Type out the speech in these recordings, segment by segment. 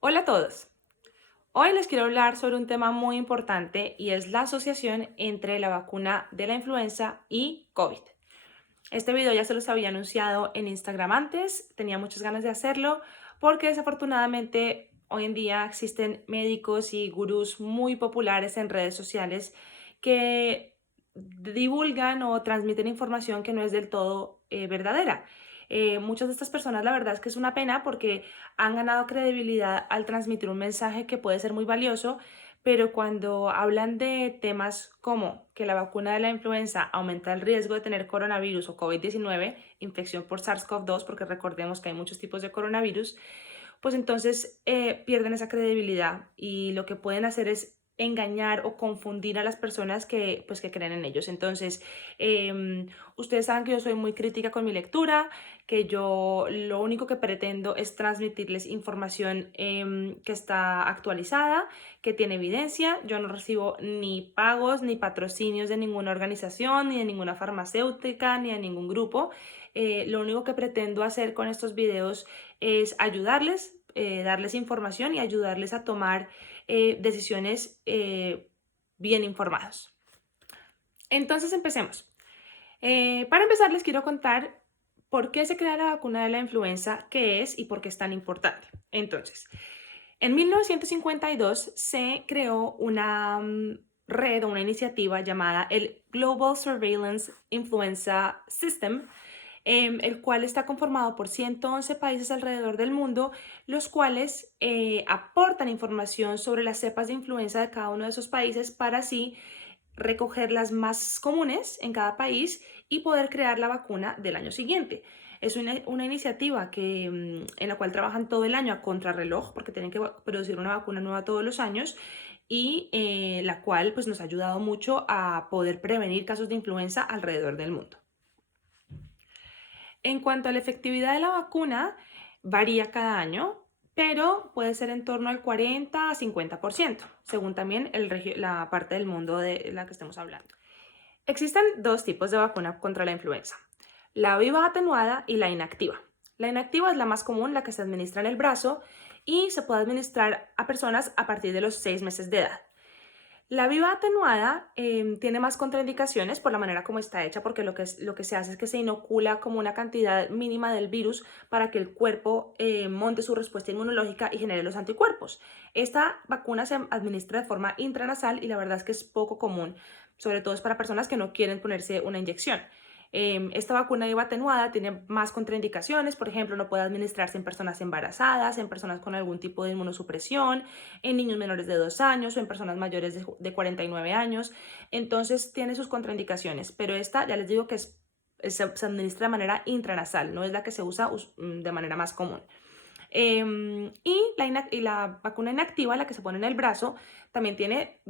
Hola a todos. Hoy les quiero hablar sobre un tema muy importante y es la asociación entre la vacuna de la influenza y COVID. Este video ya se los había anunciado en Instagram antes, tenía muchas ganas de hacerlo porque desafortunadamente hoy en día existen médicos y gurús muy populares en redes sociales que divulgan o transmiten información que no es del todo verdadera. Muchas de estas personas la verdad es que es una pena porque han ganado credibilidad al transmitir un mensaje que puede ser muy valioso, pero cuando hablan de temas como que la vacuna de la influenza aumenta el riesgo de tener coronavirus o COVID-19, infección por SARS-CoV-2, porque recordemos que hay muchos tipos de coronavirus, pues entonces pierden esa credibilidad y lo que pueden hacer es engañar o confundir a las personas que creen en ellos. Entonces, ustedes saben que yo soy muy crítica con mi lectura, que yo lo único que pretendo es transmitirles información que está actualizada, que tiene evidencia. Yo no recibo ni pagos ni patrocinios de ninguna organización, ni de ninguna farmacéutica, ni de ningún grupo. Lo único que pretendo hacer con estos videos es ayudarles, darles información y ayudarles a tomar decisiones bien informados. Entonces empecemos. Para empezar les quiero contar por qué se crea la vacuna de la influenza, qué es y por qué es tan importante. Entonces, en 1952 se creó una red o una iniciativa llamada el Global Surveillance Influenza System, el cual está conformado por 111 países alrededor del mundo, los cuales aportan información sobre las cepas de influenza de cada uno de esos países para así recoger las más comunes en cada país y poder crear la vacuna del año siguiente. Es una iniciativa en la cual trabajan todo el año a contrarreloj porque tienen que producir una vacuna nueva todos los años y la cual pues, nos ha ayudado mucho a poder prevenir casos de influenza alrededor del mundo. En cuanto a la efectividad de la vacuna, varía cada año, pero puede ser en torno al 40 a 50%, según también la parte del mundo de la que estemos hablando. Existen dos tipos de vacuna contra la influenza, la viva atenuada y la inactiva. La inactiva es la más común, la que se administra en el brazo y se puede administrar a personas a partir de los 6 meses de edad. La viva atenuada tiene más contraindicaciones por la manera como está hecha, porque lo que se hace es que se inocula como una cantidad mínima del virus para que el cuerpo monte su respuesta inmunológica y genere los anticuerpos. Esta vacuna se administra de forma intranasal y la verdad es que es poco común, sobre todo es para personas que no quieren ponerse una inyección. Esta vacuna IVA atenuada tiene más contraindicaciones, por ejemplo, no puede administrarse en personas embarazadas, en personas con algún tipo de inmunosupresión, en niños menores de 2 años o en personas mayores de 49 años. Entonces tiene sus contraindicaciones, pero esta ya les digo que se administra de manera intranasal, no es la que se usa de manera más común. Y la vacuna inactiva, la que se pone en el brazo, también tiene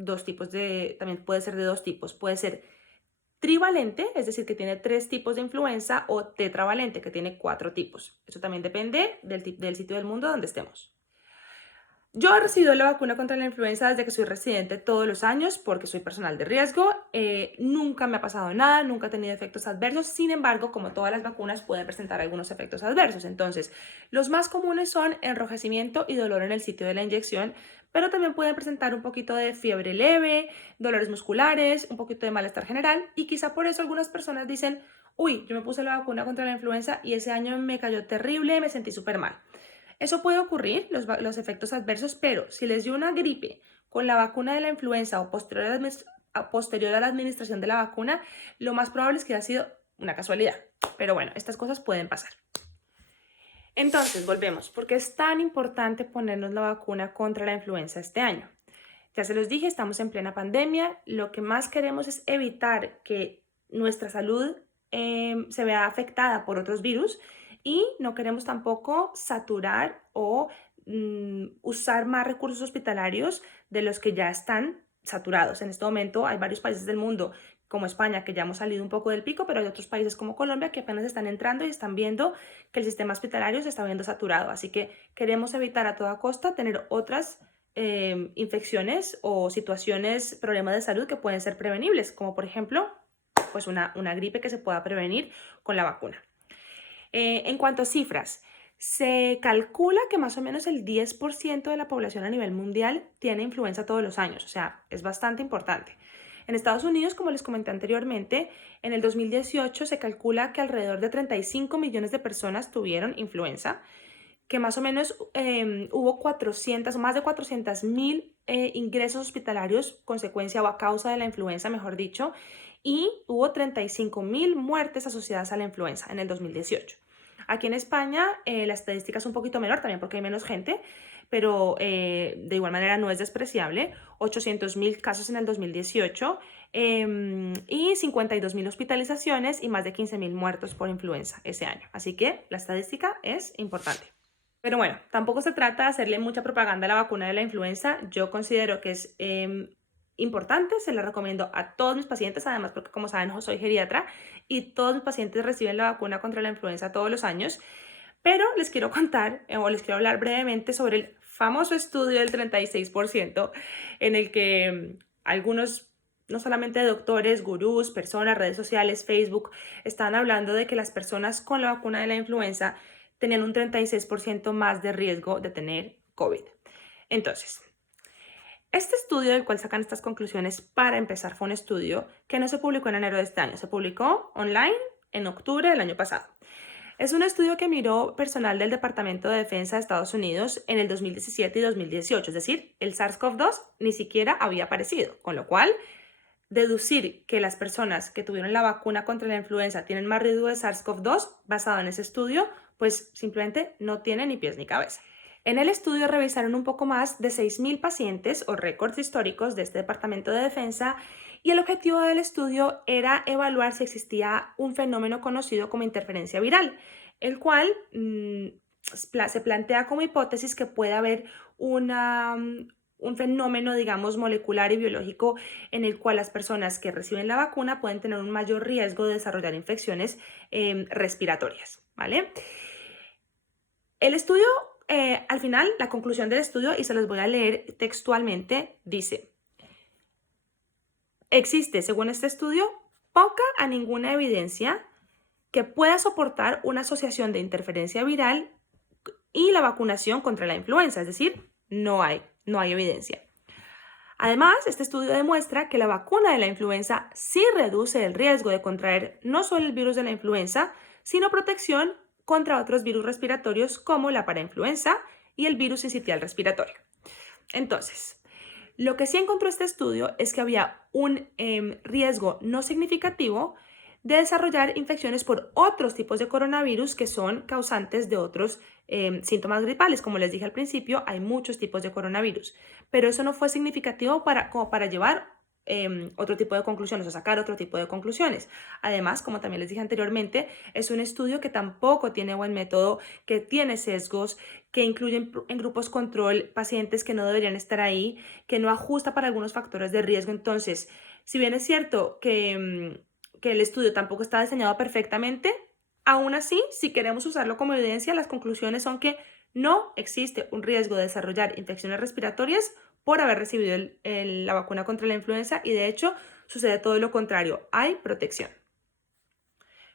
también puede ser de dos tipos. Puede ser trivalente, es decir, que tiene 3 tipos de influenza, o tetravalente, que tiene 4 tipos. Eso también depende del sitio del mundo donde estemos. Yo he recibido la vacuna contra la influenza desde que soy residente todos los años porque soy personal de riesgo. Nunca me ha pasado nada, nunca he tenido efectos adversos. Sin embargo, como todas las vacunas, pueden presentar algunos efectos adversos. Entonces, los más comunes son enrojecimiento y dolor en el sitio de la inyección, pero también pueden presentar un poquito de fiebre leve, dolores musculares, un poquito de malestar general y quizá por eso algunas personas dicen, uy, yo me puse la vacuna contra la influenza y ese año me cayó terrible, me sentí súper mal. Eso puede ocurrir, los efectos adversos, pero si les dio una gripe con la vacuna de la influenza o posterior a la administración de la vacuna, lo más probable es que haya sido una casualidad. Pero bueno, estas cosas pueden pasar. Entonces, volvemos. ¿Por qué es tan importante ponernos la vacuna contra la influenza este año? Ya se los dije, estamos en plena pandemia. Lo que más queremos es evitar que nuestra salud se vea afectada por otros virus y no queremos tampoco saturar o usar más recursos hospitalarios de los que ya están saturados. En este momento hay varios países del mundo como España que ya hemos salido un poco del pico, pero hay otros países como Colombia que apenas están entrando y están viendo que el sistema hospitalario se está viendo saturado. Así que queremos evitar a toda costa tener otras infecciones o situaciones, problemas de salud que pueden ser prevenibles, como por ejemplo pues una gripe que se pueda prevenir con la vacuna. En cuanto a cifras, Se calcula que más o menos el 10% de la población a nivel mundial tiene influenza todos los años, o sea, es bastante importante. En Estados Unidos, como les comenté anteriormente, en el 2018 se calcula que alrededor de 35 millones de personas tuvieron influenza, que más o menos hubo 400, más de 400.000 ingresos hospitalarios consecuencia o a causa de la influenza, mejor dicho, y hubo 35.000 muertes asociadas a la influenza en el 2018. Aquí en España la estadística es un poquito menor también porque hay menos gente, pero de igual manera no es despreciable. 800.000 casos en el 2018 y 52.000 hospitalizaciones y más de 15.000 muertos por influenza ese año. Así que la estadística es importante. Pero bueno, tampoco se trata de hacerle mucha propaganda a la vacuna de la influenza. Yo considero que es importante, se la recomiendo a todos mis pacientes, además porque como saben, no soy geriatra y todos mis pacientes reciben la vacuna contra la influenza todos los años. Pero les quiero contar o les quiero hablar brevemente sobre el famoso estudio del 36% en el que algunos, no solamente doctores, gurús, personas, redes sociales, Facebook, están hablando de que las personas con la vacuna de la influenza tenían un 36% más de riesgo de tener COVID. Entonces, este estudio del cual sacan estas conclusiones, para empezar, fue un estudio que no se publicó en enero de este año, se publicó online en octubre del año pasado. Es un estudio que miró personal del Departamento de Defensa de Estados Unidos en el 2017 y 2018, es decir, el SARS-CoV-2 ni siquiera había aparecido, con lo cual deducir que las personas que tuvieron la vacuna contra la influenza tienen más riesgo de SARS-CoV-2 basado en ese estudio, pues simplemente no tiene ni pies ni cabeza. En el estudio revisaron un poco más de 6.000 pacientes o récords históricos de este Departamento de Defensa y el objetivo del estudio era evaluar si existía un fenómeno conocido como interferencia viral, el cual se plantea como hipótesis que puede haber un fenómeno, digamos, molecular y biológico en el cual las personas que reciben la vacuna pueden tener un mayor riesgo de desarrollar infecciones respiratorias, ¿vale? El estudio, al final, la conclusión del estudio, y se los voy a leer textualmente, dice: existe, según este estudio, poca a ninguna evidencia que pueda soportar una asociación de interferencia viral y la vacunación contra la influenza, es decir, no hay evidencia. Además, este estudio demuestra que la vacuna de la influenza sí reduce el riesgo de contraer no solo el virus de la influenza, sino protección contra otros virus respiratorios como la parainfluenza y el virus sincitial respiratorio. Entonces, lo que sí encontró este estudio es que había un riesgo no significativo de desarrollar infecciones por otros tipos de coronavirus que son causantes de otros síntomas gripales. Como les dije al principio, hay muchos tipos de coronavirus, pero eso no fue significativo como para llevar otro tipo de conclusiones o sacar otro tipo de conclusiones. Además, como también les dije anteriormente, es un estudio que tampoco tiene buen método, que tiene sesgos, que incluye en grupos control pacientes que no deberían estar ahí, que no ajusta para algunos factores de riesgo. Entonces, si bien es cierto que el estudio tampoco está diseñado perfectamente, aún así, si queremos usarlo como evidencia, las conclusiones son que no existe un riesgo de desarrollar infecciones respiratorias por haber recibido la vacuna contra la influenza y de hecho sucede todo lo contrario, hay protección.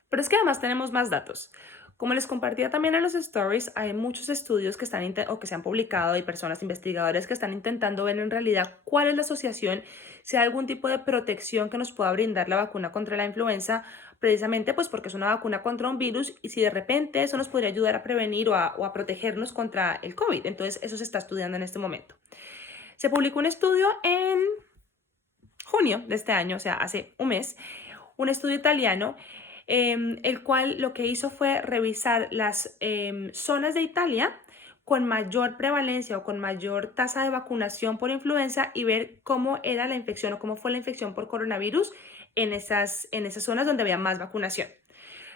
Pero es que además tenemos más datos. Como les compartía también en los stories, hay muchos estudios que están o que se han publicado y personas investigadores que están intentando ver en realidad cuál es la asociación, si hay algún tipo de protección que nos pueda brindar la vacuna contra la influenza, precisamente pues porque es una vacuna contra un virus y si de repente eso nos podría ayudar a prevenir o a protegernos contra el COVID. Entonces eso se está estudiando en este momento. Se publicó un estudio en junio de este año, o sea, hace un mes, un estudio italiano, el cual lo que hizo fue revisar las zonas de Italia con mayor prevalencia o con mayor tasa de vacunación por influenza y ver cómo era la infección o cómo fue la infección por coronavirus en esas zonas donde había más vacunación.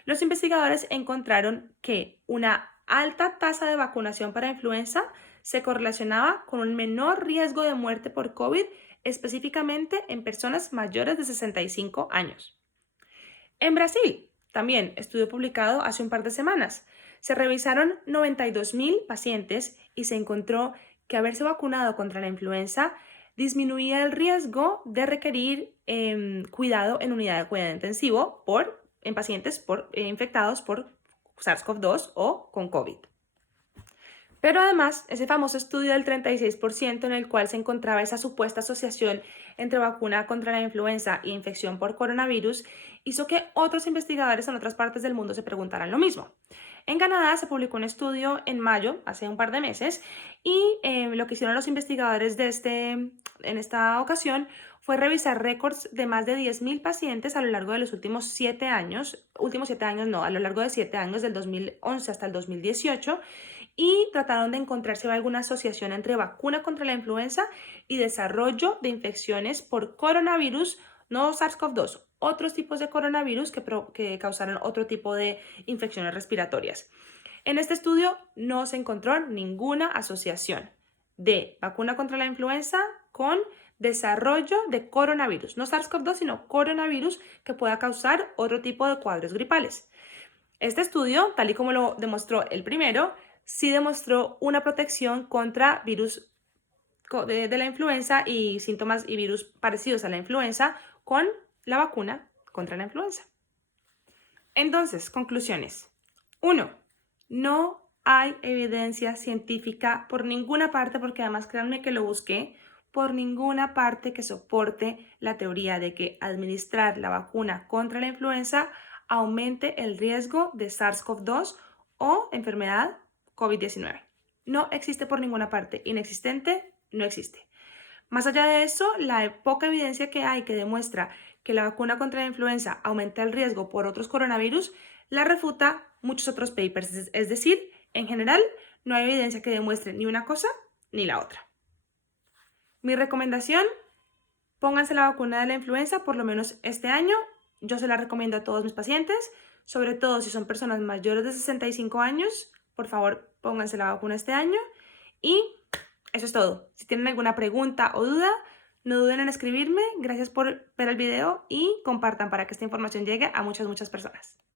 Los investigadores encontraron que una alta tasa de vacunación para influenza se correlacionaba con un menor riesgo de muerte por COVID, específicamente en personas mayores de 65 años. En Brasil, también estudio publicado hace un par de semanas, se revisaron 92.000 pacientes y se encontró que haberse vacunado contra la influenza disminuía el riesgo de requerir cuidado en unidad de cuidado intensivo en pacientes infectados por SARS-CoV-2 o con COVID. Pero además, ese famoso estudio del 36% en el cual se encontraba esa supuesta asociación entre vacuna contra la influenza e infección por coronavirus hizo que otros investigadores en otras partes del mundo se preguntaran lo mismo. En Canadá se publicó un estudio en mayo, hace un par de meses, y lo que hicieron los investigadores en esta ocasión fue revisar récords de más de 10.000 pacientes a lo largo de los últimos 7 años, a lo largo de 7 años, del 2011 hasta el 2018, y trataron de encontrar si había alguna asociación entre vacuna contra la influenza y desarrollo de infecciones por coronavirus, no SARS-CoV-2, otros tipos de coronavirus que causaron otro tipo de infecciones respiratorias. En este estudio no se encontró ninguna asociación de vacuna contra la influenza con desarrollo de coronavirus, no SARS-CoV-2, sino coronavirus que pueda causar otro tipo de cuadros gripales. Este estudio, tal y como lo demostró el primero, sí demostró una protección contra virus de la influenza y síntomas y virus parecidos a la influenza con la vacuna contra la influenza. Entonces, conclusiones. 1. No hay evidencia científica por ninguna parte, porque además créanme que lo busqué, por ninguna parte que soporte la teoría de que administrar la vacuna contra la influenza aumente el riesgo de SARS-CoV-2 o enfermedad COVID-19. No existe por ninguna parte. Inexistente, no existe. Más allá de eso, la poca evidencia que hay que demuestra que la vacuna contra la influenza aumenta el riesgo por otros coronavirus, la refuta muchos otros papers. Es decir, en general, no hay evidencia que demuestre ni una cosa ni la otra. Mi recomendación, pónganse la vacuna de la influenza por lo menos este año. Yo se la recomiendo a todos mis pacientes, sobre todo si son personas mayores de 65 años. Por favor, pónganse la vacuna este año. Y eso es todo. Si tienen alguna pregunta o duda, no duden en escribirme. Gracias por ver el video y compartan para que esta información llegue a muchas personas.